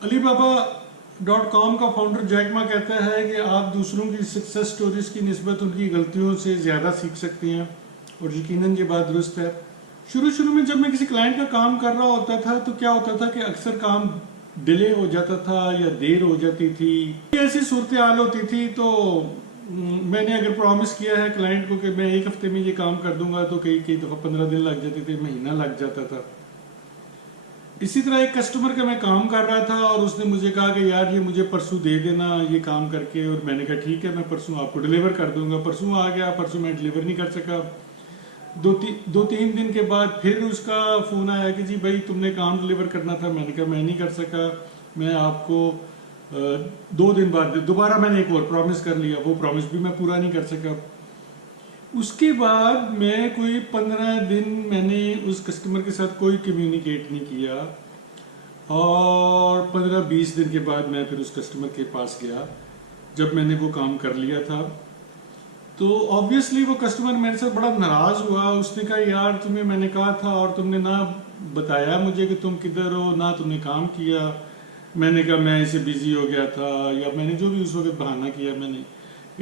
Alibaba.com का founder Jack Ma कहता है कि आप दूसरों की सक्सेस स्टोरीज की निस्बत उनकी गलतियों से ज़्यादा सीख सकते हैं, और यकीनन ये बात दुरुस्त है। शुरू में जब मैं किसी क्लाइंट का काम कर रहा होता था तो क्या होता था कि अक्सर काम डिले हो जाता था या देर हो जाती थी। ऐसी सूरत हाल होती थी तो मैंने अगर प्रॉमिस किया है क्लाइंट को कि मैं एक हफ्ते में ये काम कर दूंगा, तो कई दफ़ा 15 दिन लग जाते थे, महीना लग जाता था। इसी तरह एक कस्टमर का मैं काम कर रहा था और उसने मुझे कहा कि यार ये मुझे परसों दे देना ये काम करके, और मैंने कहा ठीक है मैं परसों आपको डिलीवर कर दूंगा। परसों आ गया, परसों मैं डिलीवर नहीं कर सका। दो तीन दिन के बाद फिर उसका फ़ोन आया कि जी भाई तुमने काम डिलीवर करना था। मैंने कहा मैं नहीं कर सका, मैं आपको 2 दिन बाद दोबारा मैंने एक और प्रॉमिस कर लिया, वो प्रॉमिस भी मैं पूरा नहीं कर सका। उसके बाद मैं कोई 15 दिन मैंने उस कस्टमर के साथ कोई कम्युनिकेट नहीं किया, और 15-20 दिन के बाद मैं फिर उस कस्टमर के पास गया जब मैंने वो काम कर लिया था। तो ऑब्वियसली वो कस्टमर मेरे साथ बड़ा नाराज़ हुआ। उसने कहा यार तुम्हें मैंने कहा था और तुमने ना बताया मुझे कि तुम किधर हो, ना तुमने काम किया। मैंने कहा मैं ऐसे बिजी हो गया था, या मैंने जो भी उस वक्त बहाना किया मैंने,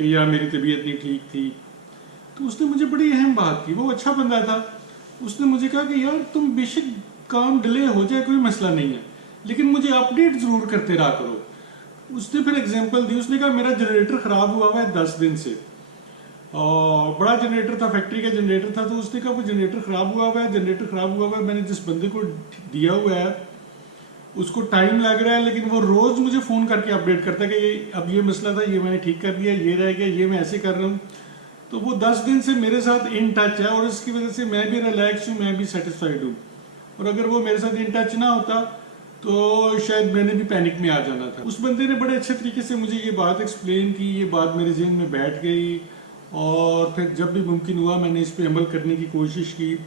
या मेरी तबीयत नहीं ठीक थी। तो उसने मुझे बड़ी अहम बात की, वो अच्छा बंदा था। उसने मुझे कहा कि यार तुम बेशक काम डिले हो जाए कोई मसला नहीं है, लेकिन मुझे अपडेट ज़रूर करते रहा करो। उसने फिर एग्जांपल दी, उसने कहा मेरा जनरेटर ख़राब हुआ है 10 दिन से, और बड़ा जनरेटर था, फैक्ट्री का जनरेटर था। तो उसने कहा वो जनरेटर ख़राब हुआ है, जनरेटर ख़राब हुआ है, मैंने जिस बंदे को दिया हुआ है उसको टाइम लग रहा है, लेकिन वो रोज़ मुझे फ़ोन करके अपडेट करता है कि अब ये मसला था, ये मैंने ठीक कर दिया, ये रह गया, ये मैं ऐसे कर रहा हूँ। तो वो 10 दिन से मेरे साथ इन टच है, और इसकी वजह से मैं भी रिलैक्स हूँ, मैं भी सेटिस्फाइड हूँ। और अगर वो मेरे साथ इन टच ना होता तो शायद मैंने भी पैनिक में आ जाना था। उस बंदे ने बड़े अच्छे तरीके से मुझे ये बात एक्सप्लेन की, ये बात मेरे जहन में बैठ गई, और फिर जब भी मुमकिन हुआ मैंने इस पर अमल करने की कोशिश की।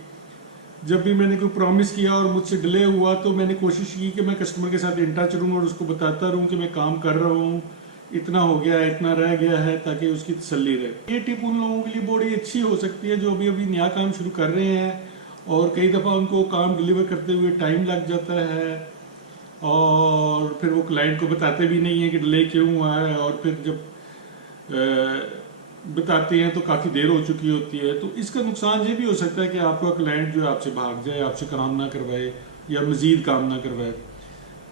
जब भी मैंने कोई प्रॉमिस किया और मुझसे डिले हुआ तो मैंने कोशिश की कि मैं कस्टमर के साथ इन टच रहूँ और उसको बताता रहूँ कि मैं काम कर रहा हूँ, इतना हो गया है, इतना रह गया है, ताकि उसकी तसल्ली रहे। ये टिप उन लोगों के लिए बड़ी अच्छी हो सकती है जो अभी नया काम शुरू कर रहे हैं, और कई दफ़ा उनको काम डिलीवर करते हुए टाइम लग जाता है, और फिर वो क्लाइंट को बताते भी नहीं है कि डिले क्यों हुआ है, और फिर जब बताते हैं तो काफ़ी देर हो चुकी होती है। तो इसका नुकसान ये भी हो सकता है कि आपका क्लाइंट जो है आपसे भाग जाए, आपसे काम ना करवाए, या मज़ीद काम ना करवाए।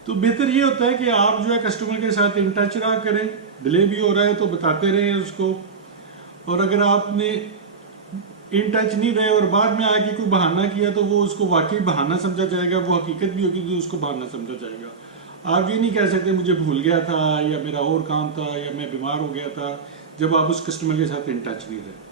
तो बेहतर ये होता है कि आप जो है कस्टमर के साथ इन टच रहा करें। डिले भी हो रहा है तो बताते रहें उसको, और अगर आपने इन टच नहीं रहे और बाद में आके कोई बहाना किया तो वो उसको वाकई बहाना समझा जाएगा, वो हकीकत भी होगी तो उसको बहाना समझा जाएगा। आप ये नहीं कह सकते मुझे भूल गया था, या मेरा और काम था, या मैं बीमार हो गया था, जब आप उस कस्टमर के साथ इन टच नहीं रहे।